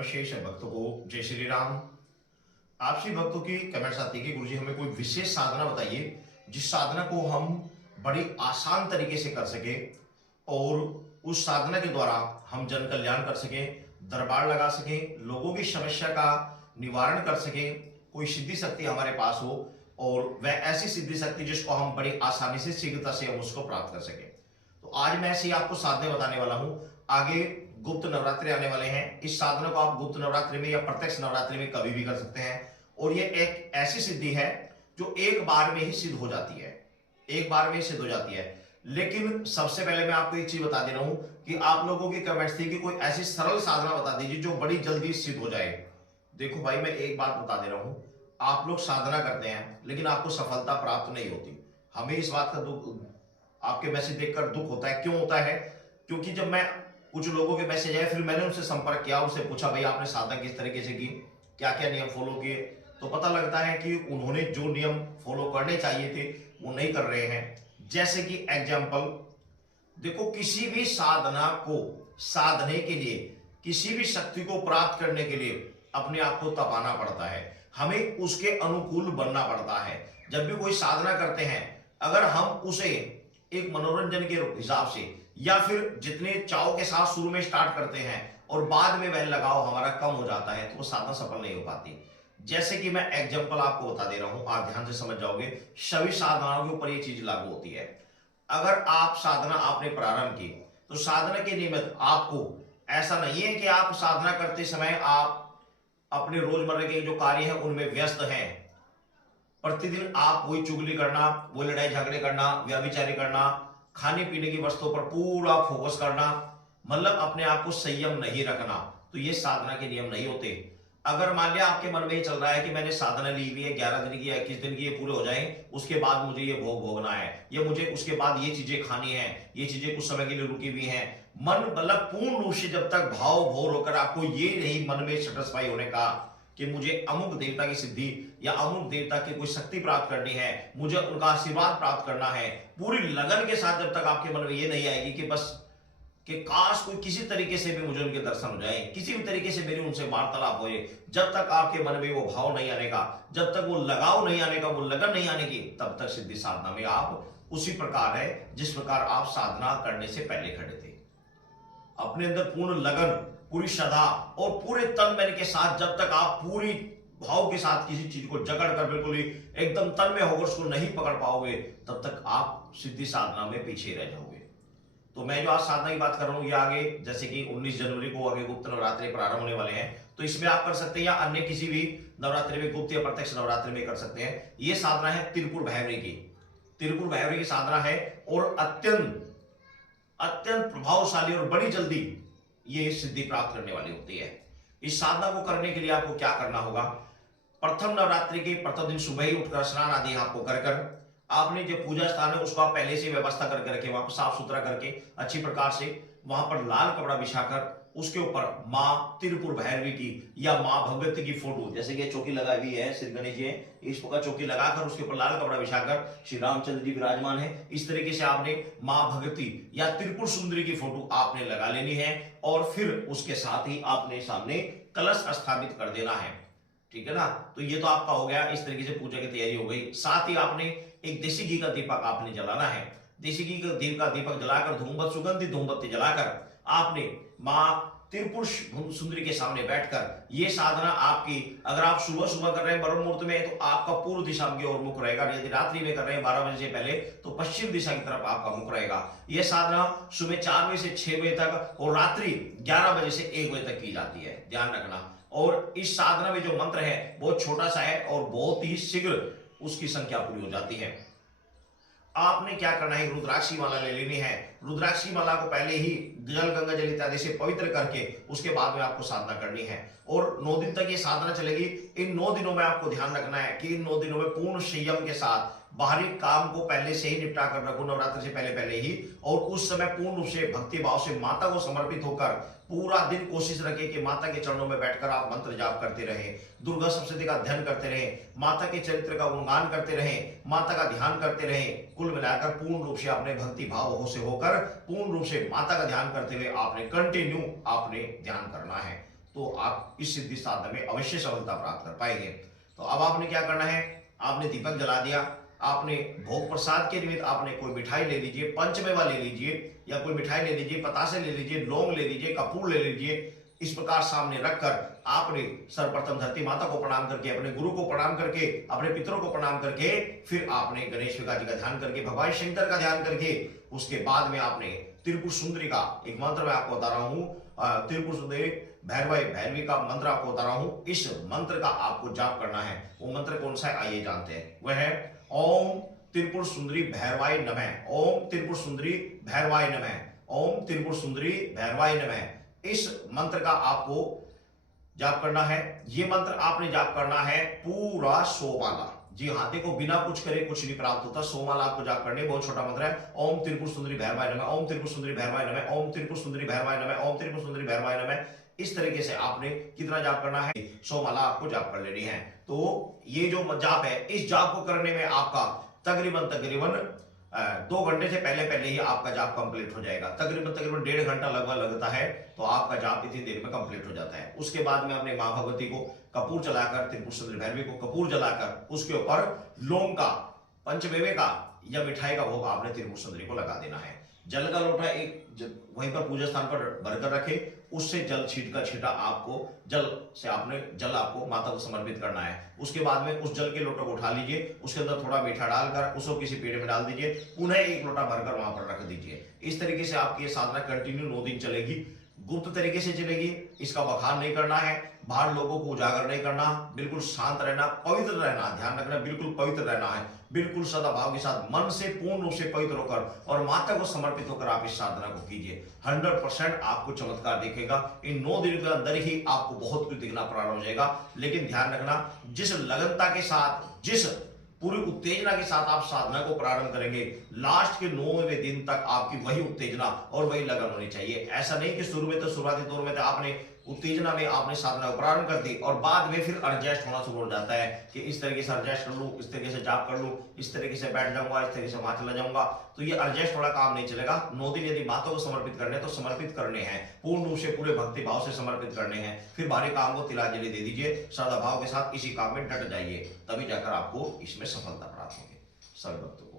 सर्वश्रेष्ठ भक्तों को जय श्री राम। आपसी भक्तों की कमेंट्स आती है कि गुरुजी हमें कोई विशेष साधना बताइए जिस साधना को हम बड़ी आसान तरीके से कर सके और उस साधना के द्वारा हम जन कल्याण कर सकें, दरबार लगा सकें, लोगों की समस्या का निवारण कर सकें, कोई सिद्धि शक्ति हमारे पास हो और वह ऐसी सिद्धि शक्ति जिसको हम बड़ी आसानी से शीघ्रता से हम उसको प्राप्त कर सकें। तो आज मैं ऐसी आपको साधना बताने वाला हूं। आगे गुप्त नवरात्रि आने वाले हैं। इस साधना को आप गुप्त नवरात्रि में या प्रत्यक्ष नवरात्रि में कभी भी कर सकते हैं और ये एक ऐसी सिद्धि है जो एक बार में ही सिद्ध हो जाती है, एक बार में ही सिद्ध हो जाती है। लेकिन सबसे पहले मैं आपको एक चीज बता दे रहा हूं कि आप लोगों की कमेंट्स थी कि कोई ऐसी सरल साधना बता दीजिए जो बड़ी जल्दी सिद्ध हो जाए। देखो भाई, मैं एक बात बता दे रहा हूं, आप लोग साधना करते हैं लेकिन आपको सफलता प्राप्त नहीं होती। हमें इस बात का दुख, आपके मैसेज देखकर दुख होता है। क्यों होता है? क्योंकि जब मैं कुछ लोगों के मैसेज आए, फिर मैंने उनसे संपर्क किया, उनसे पूछा भाई आपने साधना किस तरीके से की, क्या क्या नियम फॉलो किए, तो पता लगता है कि उन्होंने जो नियम फॉलो करने चाहिए थे वो नहीं कर रहे हैं। जैसे कि एग्जाम्पल देखो, किसी भी साधना को साधने के लिए, किसी भी शक्ति को प्राप्त करने के लिए अपने आप को तपाना पड़ता है, हमें उसके अनुकूल बनना पड़ता है। जब भी कोई साधना करते हैं, अगर हम उसे एक मनोरंजन के हिसाब से या फिर जितने चाव के साथ शुरू में स्टार्ट करते हैं और बाद में वह लगाव हमारा कम हो जाता है तो वो साधना सफल नहीं हो पाती। जैसे कि मैं एग्जांपल आपको बता दे रहा हूं, आप ध्यान से समझ जाओगे। सभी साधनाओं के ऊपर ये चीज लागू होती है। अगर आप साधना आपने प्रारंभ की तो साधना के निमित्त आपको ऐसा नहीं है कि आप साधना करते समय आप अपने रोजमर्रा के जो कार्य हैं उनमें व्यस्त हैं। प्रतिदिन आप वही चुगली करना, वही लड़ाई झगड़े करना, व्यभिचारी करना, खाने पीने की वस्तुओं पर पूरा फोकस करना, मतलब अपने आप को संयम नहीं रखना, तो ये साधना के नियम नहीं होते। अगर मान लिया आपके मन में ये चल रहा है कि मैंने साधना ली हुई है 11 दिन की या 21 दिन की, ये पूरे हो जाए, उसके बाद मुझे ये भोग भोगना है, ये मुझे उसके बाद ये चीजें खानी है, ये चीजें कुछ समय के लिए रुकी हुई हैं, मन मतलब पूर्ण रूप से जब तक भाव भोर होकर आपको ये नहीं मन में सेटिस्फाई होने का कि मुझे अमुक देवता की सिद्धि या अमुक देवता की कोई शक्ति प्राप्त करनी है, मुझे उनका आशीर्वाद प्राप्त करना है, पूरी लगन के साथ जब तक आपके मन में ये नहीं आएगी कि बस कि काश कोई किसी तरीके से भी मुझे उनके दर्शन हो जाए, किसी भी तरीके से मेरी उनसे वार्तालाप होए, जब तक आपके मन में वो भाव नहीं आने का, जब तक वो लगाव नहीं आने का, वो लगन नहीं आने की, तब तक सिद्धि साधना में आप उसी प्रकार है जिस प्रकार आप साधना करने से पहले खड़े थे। अपने अंदर पूर्ण लगन, पूरी श्रद्धा और पूरे तन मन के साथ जब तक आप पूरी भाव के साथ किसी चीज को जकड़ कर बिल्कुल ही एकदम तन में होकर उसको नहीं पकड़ पाओगे, तब तक आप सिद्धि साधना में पीछे रह जाओगे। तो मैं जो आज साधना की बात कर रहा हूं, ये आगे जैसे कि 19 जनवरी को आगे गुप्त नवरात्रि प्रारंभ होने वाले हैं, तो इसमें आप कर सकते हैं या अन्य किसी भी नवरात्रि में, गुप्त या प्रत्यक्ष नवरात्रि में कर सकते हैं। ये साधना है त्रिपुर भैरवी की। त्रिपुर भैरवी की साधना है और अत्यंत प्रभावशाली और बड़ी जल्दी ये सिद्धि प्राप्त करने वाली होती है। इस साधना को करने के लिए आपको क्या करना होगा? प्रथम नवरात्रि के प्रथम दिन सुबह ही उठकर स्नान आदि आपको कर आपने जो पूजा स्थान है उसको आप पहले से व्यवस्था करके रखे, वहां पर साफ सुथरा करके अच्छी प्रकार से वहां पर लाल कपड़ा बिछाकर उसके ऊपर माँ त्रिपुर भैरवी की या माँ भगवती की फोटो, जैसे कि चौकी लगाई हुई है, श्री गणेश जी है, इस प्रकार चौकी लगाकर उसके ऊपर लाल कपड़ा बिछाकर श्री रामचंद्र जी विराजमान है, इस तरीके से आपने माँ भगवती या त्रिपुर सुंदरी की फोटो आपने लगा लेनी है और फिर उसके साथ ही आपने सामने कलश स्थापित कर देना है। ठीक है ना? तो ये तो आपका हो गया, इस तरीके से पूजा की तैयारी हो गई। साथ ही आपने एक देसी घी का दीपक आपने जलाना है। देसी घी का दीपक जलाकर धूमबत्ती, सुगंधित धूमबत्ती जलाकर आपने माँ त्रिपुर सुंदरी के सामने बैठकर ये साधना आपकी, अगर आप सुबह सुबह कर रहे हैं ब्रह्म मुहूर्त में तो आपका पूर्व दिशा की ओर मुख रहेगा, यदि रात्रि में कर रहे हैं 12 बजे से पहले तो पश्चिम दिशा की तरफ आपका मुख रहेगा। यह साधना सुबह 4 बजे से 6 बजे तक और रात्रि 11 बजे से 1 बजे तक की जाती है, ध्यान रखना। और इस साधना में जो मंत्र है बहुत छोटा सा है और बहुत ही शीघ्र उसकी संख्या पूरी हो जाती है। आपने क्या करना है? रुद्राक्षी माला ले लेनी है। रुद्राक्षी माला को पहले ही जल, गंगा जल इत्यादि से पवित्र करके उसके बाद में आपको साधना करनी है और 9 दिन तक ये साधना चलेगी। इन 9 दिनों में आपको ध्यान रखना है कि इन 9 दिनों में पूर्ण संयम के साथ बाहरी काम को पहले से ही निपटा कर रखो, नवरात्र से पहले ही, और उस समय पूर्ण रूप से भक्ति भाव से माता को समर्पित होकर पूरा दिन कोशिश रखें कि माता के चरणों में बैठकर आप मंत्र जाप करते रहें, दुर्गा सप्तशती का अध्ययन करते रहें, माता के चरित्र का गुणगान करते रहें, माता का ध्यान करते रहें। कुल मिलाकर पूर्ण रूप से अपने भक्ति भाव से होकर पूर्ण रूप से माता का ध्यान करते हुए आपने कंटिन्यू आपने ध्यान करना है। तो आप इस सिद्धि साधना में अवश्य सफलता प्राप्त कर पाएंगे। तो अब आपने क्या करना है, आपने दीपक जला दिया, आपने भोग प्रसाद के निमित्त आपने कोई मिठाई ले लीजिए, पंचमेवा ले लीजिए या कोई मिठाई ले लीजिए, पतासे ले लीजिए, लौंग ले लीजिए, कपूर ले लीजिए। इस प्रकार सामने रखकर आपने सर्वप्रथम धरती माता को प्रणाम करके, अपने गुरु को प्रणाम करके, अपने पितरों को प्रणाम करके, फिर आपने गणेश जी का ध्यान करके, भगवान शंकर का ध्यान करके, उसके बाद में आपने त्रिपुर सुंदरी का एक मंत्र मैं आपको बता रहा हूं, त्रिपुर सुंदरी भैरवाई भैरवी का मंत्र आपको बता रहा हूं। इस मंत्र का आपको जाप करना है। वो मंत्र कौन सा है आइए जानते हैं। वह है ओम त्रिपुर सुंदरी भैरवाय नमः, ओम त्रिपुर सुंदरी भैरवाय नमः, ओम त्रिपुर सुंदरी भैरवाय नमः। इस मंत्र का आपको जाप करना है। ये मंत्र आपने जाप करना है पूरा 100 माला। जी हाँ, देखो बिना कुछ करे कुछ नहीं प्राप्त होता। 100 माला आपको जाप करनी है। बहुत छोटा मंत्र है, ओम त्रिपुर सुंदरी भैरवाय नमः, ओम त्रिपुर सुंदरी भैरवाय नमः, ओम त्रिपुर सुंदरी भैरवाय नमः, ओम त्रिपुर सुंदरी भैरवाय नमः। इस तरीके से आपने कितना जाप करना है, 100 माला आपको जाप कर लेनी है। तो ये जो जाप है, इस जाप को करने में आपका तकरीबन 2 घंटे से पहले ही आपका जाप कंप्लीट हो जाएगा। तकरीबन 1.5 घंटा लगभग लगता है, तो आपका जाप इतनी देर में कंप्लीट हो जाता है। उसके बाद में अपने मां भगवती को कपूर जलाकर, त्रिपुर सुंदरी भैरवी को कपूर जलाकर, उसके ऊपर लौंग का, पंचमेवे का या मिठाई का भोग आपने त्रिपुर सुंदरी को लगा देना है। जल का लोटा एक वहीं पर पूजा स्थान पर भरकर रखे, उससे जल छीटा आपको जल से आपने जल आपको माता को समर्पित करना है। उसके बाद में उस जल के लोटे को उठा लीजिए, उसके अंदर थोड़ा मीठा डालकर उसको किसी पेड़ में डाल दीजिए, पुनः एक लोटा भरकर वहां पर रख दीजिए। इस तरीके से आपकी ये साधना कंटिन्यू 9 दिन चलेगी, गुप्त तरीके से चलेगी। इसका बखान नहीं करना है, बाहर लोगों को उजागर नहीं करना, बिल्कुल शांत रहना, पवित्र रहना, ध्यान रखना बिल्कुल पवित्र रहना है। बिल्कुल सदा भाव के साथ मन से पूर्ण रूप से पवित्र होकर और माता को समर्पित होकर आप इस साधना को कीजिए। 100% आपको चमत्कार दिखेगा। इन 9 दिन के अंदर ही आपको बहुत कुछ दिखना प्रारंभ हो जाएगा। लेकिन ध्यान रखना, जिस लगनता के साथ, जिस पूरी उत्तेजना के साथ आप साधना को प्रारंभ करेंगे, लास्ट के 9वें दिन तक आपकी वही उत्तेजना और वही लगन होनी चाहिए। ऐसा नहीं कि शुरू में तो शुरुआती दौर में तो आपने उत्तेजना में आपने साधना को प्रारंभ कर दी और बाद में फिर एडजस्ट होना शुरू हो जाता है कि इस तरीके से एडजस्ट कर लूं, इस तरीके से जाप कर लूं, इस तरीके से बैठ जाऊंगा, इस तरीके से वहां चला जाऊंगा। तो ये एडजस्ट थोड़ा काम नहीं चलेगा। 9 दिन यदि माता को समर्पित करने तो समर्पित करने हैं, पूर्ण रूप से पूरे भक्ति भाव से समर्पित करने हैं। फिर बाहरी काम को तिलांजलि दे दीजिए, श्रद्धा भाव के साथ इसी काम में डट जाइए, तभी जाकर आपको इसमें सफलता प्राप्त होगी। सर्वभक्तों